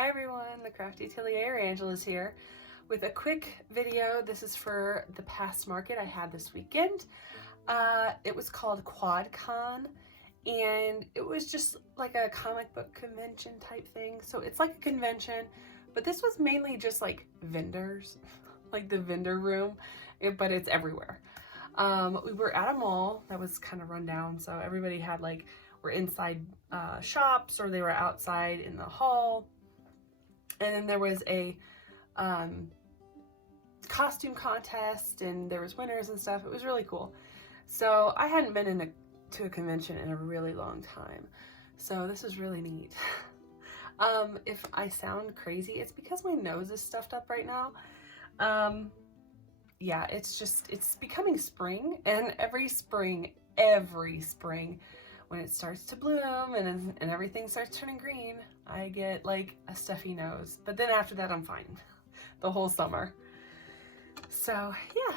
Hi everyone, the Crafty Atelier, Angela's here with a quick video. This is for the past market I had this weekend. It was called QuadCon, and it was just like a comic book convention type thing. So it's like a convention, but this was mainly just like vendors, like the vendor room, but it's everywhere. We were at a mall that was kind of run down, so everybody had were inside shops, or they were outside in the hall. And then there was a costume contest, and there was winners and stuff. It was really cool. So I hadn't been to a convention in a really long time, so this is really neat. If I sound crazy, it's because my nose is stuffed up right now. Yeah, it's becoming spring, and every spring, when it starts to bloom and everything starts turning green, I get like a stuffy nose. But then after that, I'm fine the whole summer. So yeah,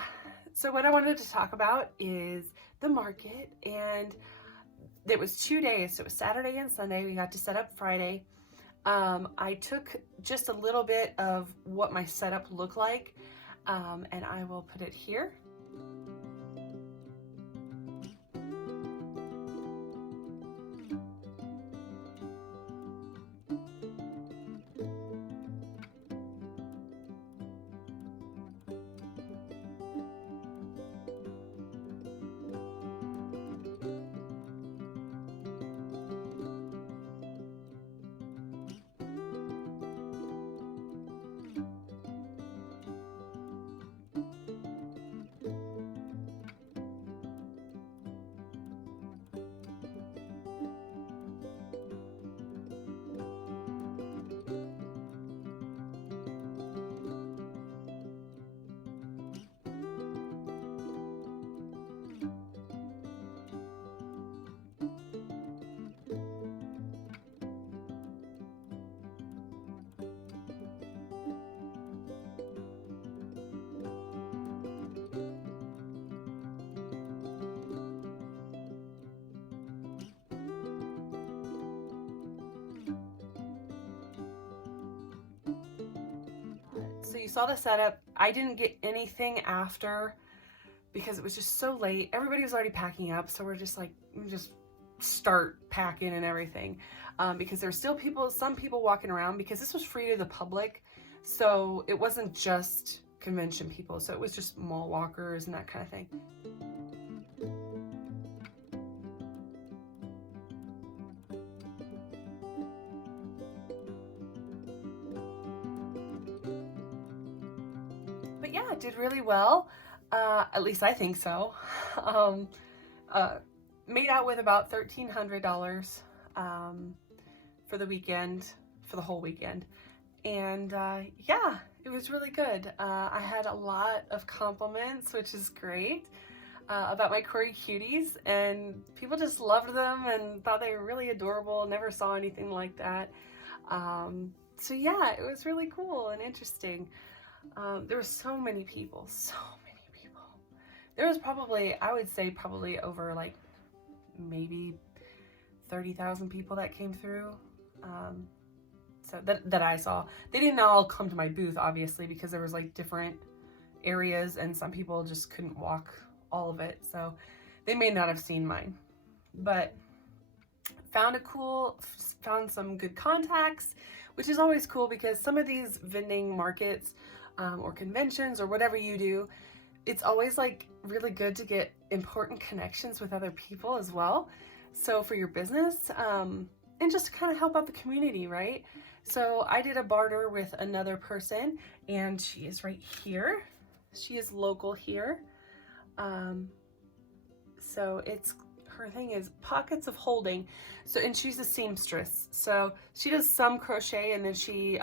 so what I wanted to talk about is the market, and it was 2 days. So it was Saturday and Sunday. We got to set up Friday. I took just a little bit of what my setup looked like, and I will put it here. So you saw the setup. I didn't get anything after because it was just so late. Everybody was already packing up, so we're just like, just start packing and everything, because there's still some people walking around, because this was free to the public, so it wasn't just convention people, so it was just mall walkers and that kind of thing. But yeah, it did really well. At least I think so. Made out with about $1,300 for the weekend, for the whole weekend. And yeah, it was really good. I had a lot of compliments, which is great, about my Corey cuties, and people just loved them and thought they were really adorable. Never saw anything like that. So yeah, it was really cool and interesting. There were so many people. There was probably, I would say probably over like maybe 30,000 people that came through. So that I saw. They didn't all come to my booth, obviously, because there was like different areas, and some people just couldn't walk all of it, so they may not have seen mine. But found some good contacts, which is always cool, because some of these vending markets or conventions or whatever you do, it's always like really good to get important connections with other people as well. So for your business, and just to kind of help out the community, right? So I did a barter with another person, and she is right here. She is local here. So her thing is Pockets of Holding. So, and she's a seamstress. So she does some crochet, and then she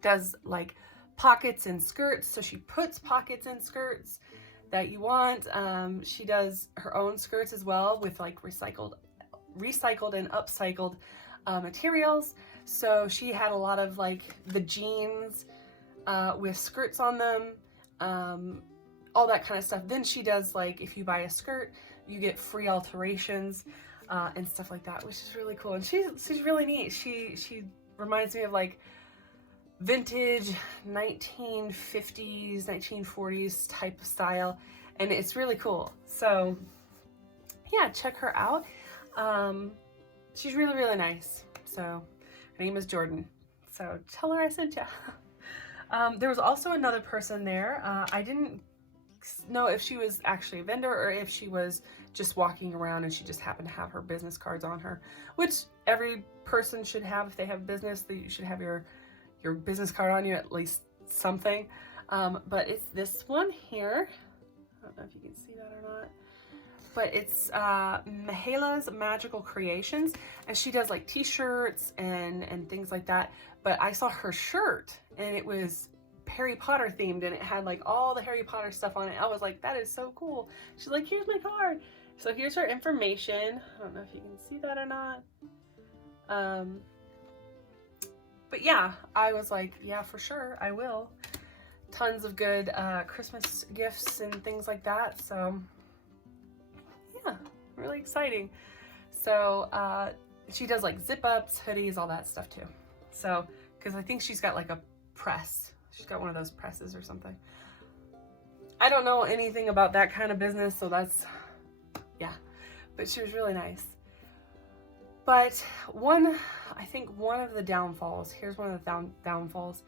does like pockets in skirts. So she puts pockets in skirts that you want. She does her own skirts as well with like recycled and upcycled materials. So she had a lot of like the jeans with skirts on them, all that kind of stuff. Then she does, like, if you buy a skirt, you get free alterations and stuff like that, which is really cool. And she's really neat. She reminds me of like vintage 1950s, 1940s type of style, and it's really cool. So yeah, check her out. She's really, really nice. So her name is Jordan. So tell her I sent ya. There was also another person there. I didn't know if she was actually a vendor or if she was just walking around and she just happened to have her business cards on her, which every person should have. If they have business, you should have your business card on you, at least something. But it's this one here. I don't know if you can see that or not. But it's Mahela's Magical Creations, and she does like t-shirts and things like that. But I saw her shirt and it was Harry Potter themed, and it had like all the Harry Potter stuff on it. I was like, that is so cool. She's like, here's my card. So here's her information. I don't know if you can see that or not. But yeah, I was like, yeah, for sure, I will. Tons of good Christmas gifts and things like that. So yeah, really exciting. So she does like zip ups, hoodies, all that stuff too. So, because I think she's got like a press. She's got one of those presses or something. I don't know anything about that kind of business, so that's, yeah. But she was really nice. But I think one of the downfalls, here's one of the downfalls,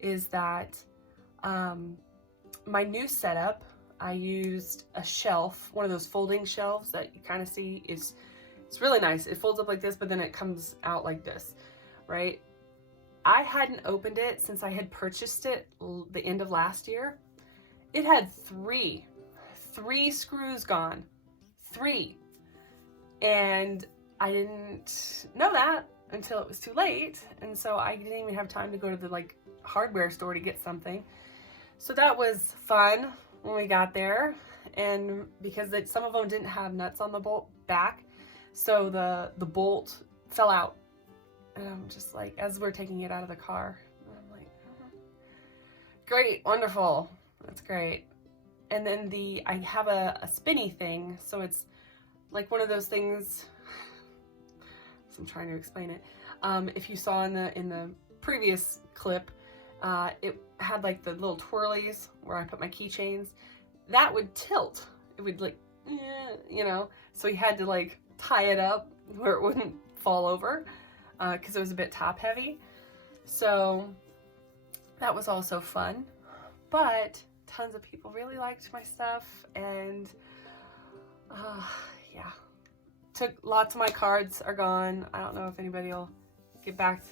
is that my new setup, I used a shelf, one of those folding shelves that you kind of see it's really nice. It folds up like this, but then it comes out like this, right? I hadn't opened it since I had purchased it the end of last year. It had three screws gone, 3. And I didn't know that until it was too late. And so I didn't even have time to go to the like hardware store to get something. So that was fun when we got there. And because some of them didn't have nuts on the bolt back, so the bolt fell out. And I'm just like, as we're taking it out of the car, I'm like, great, wonderful, that's great. And then I have a spinny thing, so it's like one of those things, so I'm trying to explain it. If you saw in the previous clip, it had like the little twirlies where I put my keychains. That would tilt. It would like, you know, so you had to like tie it up where it wouldn't fall over. Because it was a bit top heavy. So that was also fun. But tons of people really liked my stuff, and yeah. Lots of my cards are gone. I don't know if anybody will get back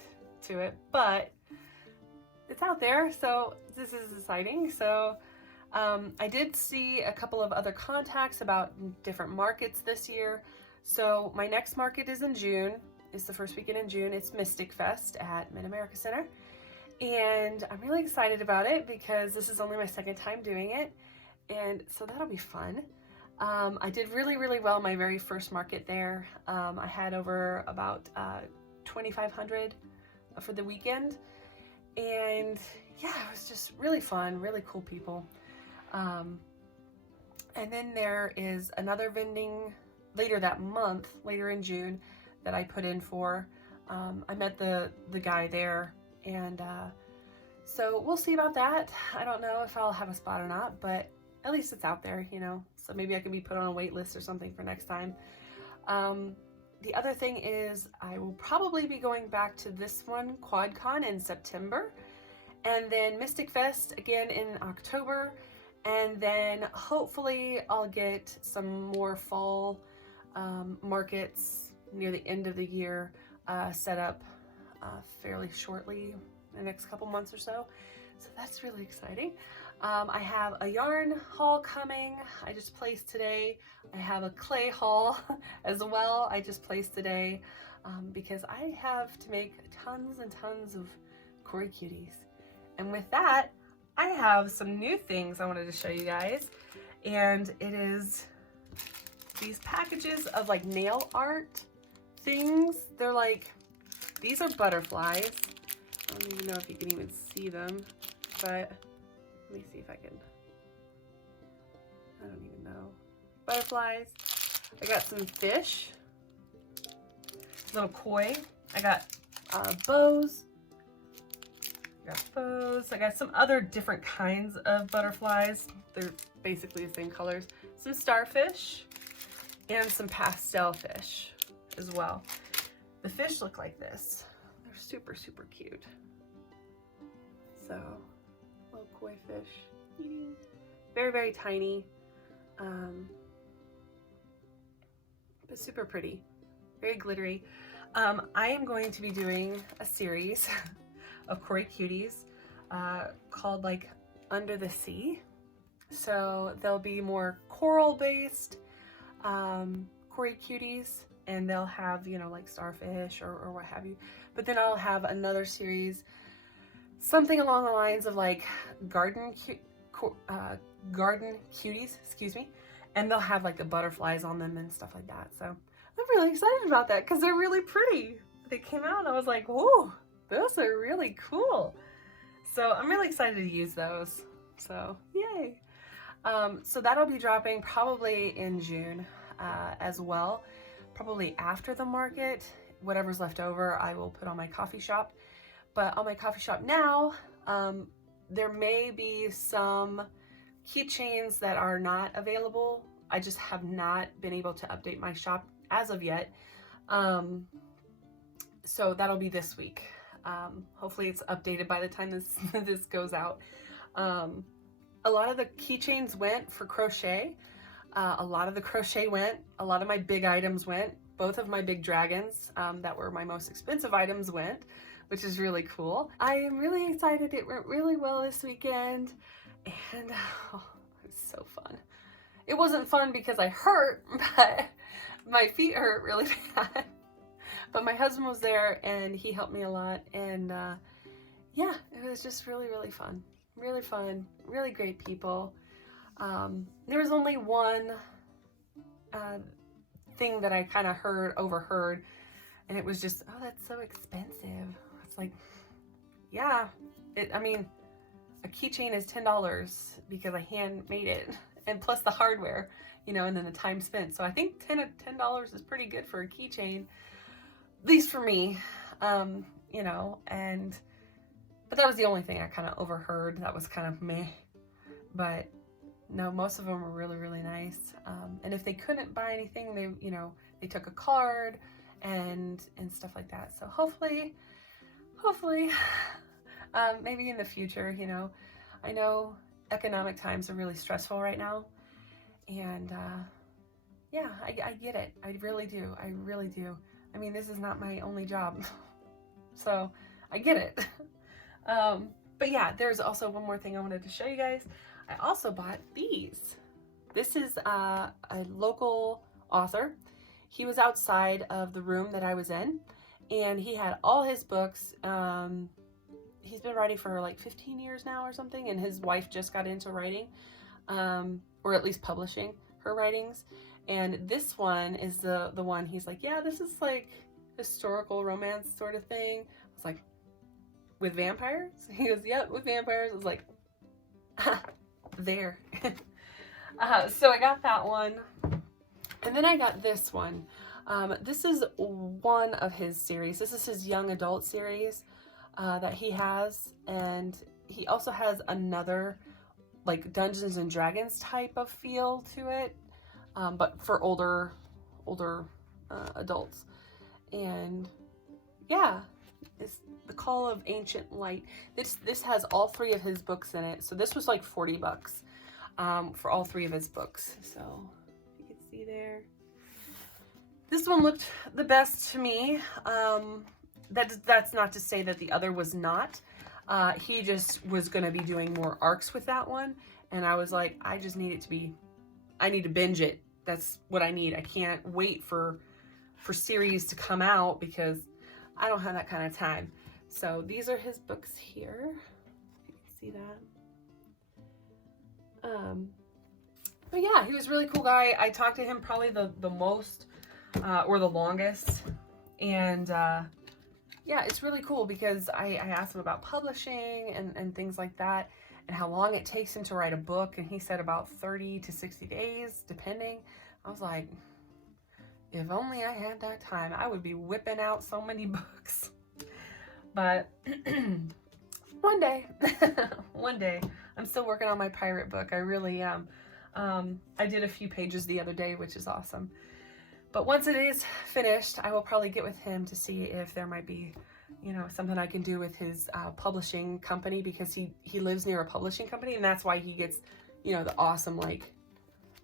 to it, but it's out there, so this is exciting. So I did see a couple of other contacts about different markets this year. So my next market is in June. It's the first weekend in June. It's Mystic Fest at Mid-America Center. And I'm really excited about it because this is only my second time doing it. And so that'll be fun. I did really, really well my very first market there. I had over about 2,500 for the weekend. And yeah, it was just really fun, really cool people. And then there is another vending later that month, later in June, that I put in for. I met the guy there, and so we'll see about that. I don't know if I'll have a spot or not, but at least it's out there, you know, so maybe I can be put on a wait list or something for next time. The other thing is I will probably be going back to this one, QuadCon, in September, and then Mystic Fest again in October, and then hopefully I'll get some more fall markets near the end of the year set up fairly shortly, in the next couple months or so. So that's really exciting. I have a yarn haul coming. I just placed today. I have a clay haul as well. I just placed today because I have to make tons and tons of Cory Cuties. And with that, I have some new things I wanted to show you guys. And it is these packages of like nail art things. They're like, these are butterflies. I don't even know if you can even see them, but let me see if I can. I don't even know. Butterflies. I got some fish. Little koi. I got bows. I got bows. I got some other different kinds of butterflies. They're basically the same colors. Some starfish and some pastel fish as well. The fish look like this. They're super, super cute. So, little koi fish. Very, very tiny. But super pretty. Very glittery. I am going to be doing a series of Cory Cuties called like Under the Sea. So they'll be more coral based Cory Cuties, and they'll have, you know, like starfish or what have you. But then I'll have another series, something along the lines of like garden cuties, excuse me, and they'll have like the butterflies on them and stuff like that. So I'm really excited about that because they're really pretty. They came out and I was like, whoa, those are really cool. So I'm really excited to use those. So yay. So that'll be dropping probably in June as well. Probably after the market. Whatever's left over, I will put on my coffee shop. But on my coffee shop now, there may be some keychains that are not available. I just have not been able to update my shop as of yet. So that'll be this week. Hopefully it's updated by the time this goes out. A lot of the keychains went for crochet. A lot of the crochet went. A lot of my big items went. Both of my big dragons that were my most expensive items went, which is really cool. I am really excited. It went really well this weekend, and oh, it was so fun. It wasn't fun because I hurt, but my feet hurt really bad. But my husband was there and he helped me a lot, and yeah, it was just really, really fun. Really fun, really great people. There was only one thing that I kind of overheard, and it was just, oh, that's so expensive. It's like, yeah, I mean, a keychain is $10 because I hand made it, and plus the hardware, you know, and then the time spent. So I think $10 is pretty good for a keychain, at least for me, you know, but that was the only thing I kind of overheard. That was kind of meh. But no, most of them were really, really nice. And if they couldn't buy anything, they, you know, they took a card and stuff like that. So hopefully, maybe in the future, you know, I know economic times are really stressful right now. And yeah, I get it. I really do. I really do. I mean, this is not my only job. So I get it. But yeah, there's also one more thing I wanted to show you guys. I also bought these. This is a local author. He was outside of the room that I was in, and he had all his books. He's been writing for like 15 years now or something, and his wife just got into writing, or at least publishing her writings. And this one is the one he's like, yeah, this is like historical romance sort of thing. I was like, with vampires? He goes, yep, with vampires. I was like, there. So I got that one. And then I got this one. This is one of his series. This is his young adult series that he has. And he also has another like Dungeons and Dragons type of feel to it. But for older adults. And yeah, it's The Call of Ancient Light. This has all 3 of his books in it. So this was like $40 for all 3 of his books. So you can see there. This one looked the best to me. That's not to say that the other was not. He just was going to be doing more arcs with that one. And I was like, I just need it to be, I need to binge it. That's what I need. I can't wait for series to come out because I don't have that kind of time. So these are his books here. You can see that. But yeah, he was a really cool guy. I talked to him probably the most or the longest. And yeah, it's really cool because I asked him about publishing and things like that, and how long it takes him to write a book. And he said about 30 to 60 days, depending. I was like, if only I had that time, I would be whipping out so many books. But one day, one day. I'm still working on my pirate book. I really am. I did a few pages the other day, which is awesome. But once it is finished, I will probably get with him to see if there might be, you know, something I can do with his publishing company, because he lives near a publishing company, and that's why he gets, you know, the awesome, like,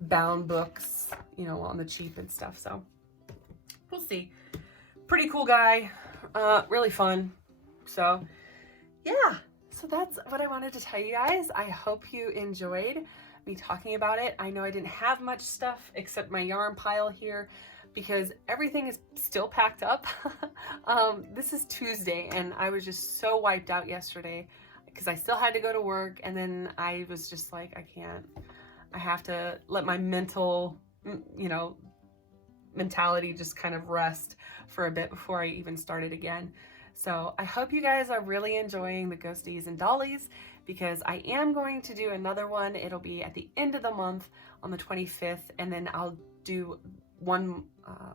bound books, you know, on the cheap and stuff. So we'll see. Pretty cool guy, really fun. So yeah, so that's what I wanted to tell you guys. I hope you enjoyed me talking about it. I know I didn't have much stuff except my yarn pile here, because everything is still packed up. This is Tuesday, and I was just so wiped out yesterday because I still had to go to work, and then I was just like, I can't. I have to let my mental, you know, mentality just kind of rest for a bit before I even started again. So I hope you guys are really enjoying the Ghosties and Dollies, because I am going to do another one. It'll be at the end of the month on the 25th, and then I'll do one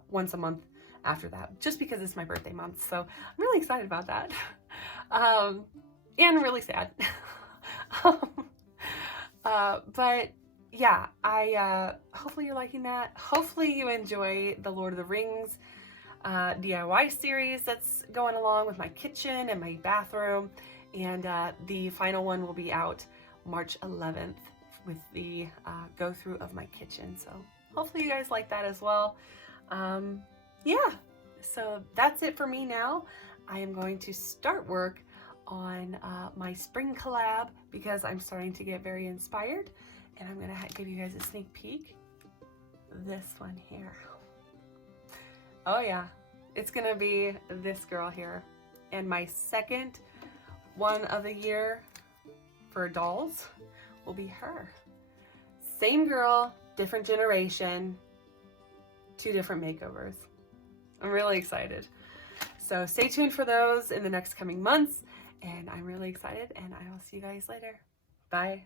once a month after that, just because it's my birthday month. So I'm really excited about that. And really sad. But yeah, hopefully you're liking that. Hopefully you enjoy the Lord of the Rings DIY series that's going along with my kitchen and my bathroom. And the final one will be out March 11th with the go through of my kitchen. So hopefully you guys like that as well. Yeah, so that's it for me now. I am going to start work on my spring collab, because I'm starting to get very inspired, and I'm gonna give you guys a sneak peek. This one here. Oh yeah, it's gonna be this girl here. And my second one of the year for dolls will be her. Same girl, different generation, 2 different makeovers. I'm really excited. So stay tuned for those in the next coming months, and I'm really excited, and I will see you guys later. Bye.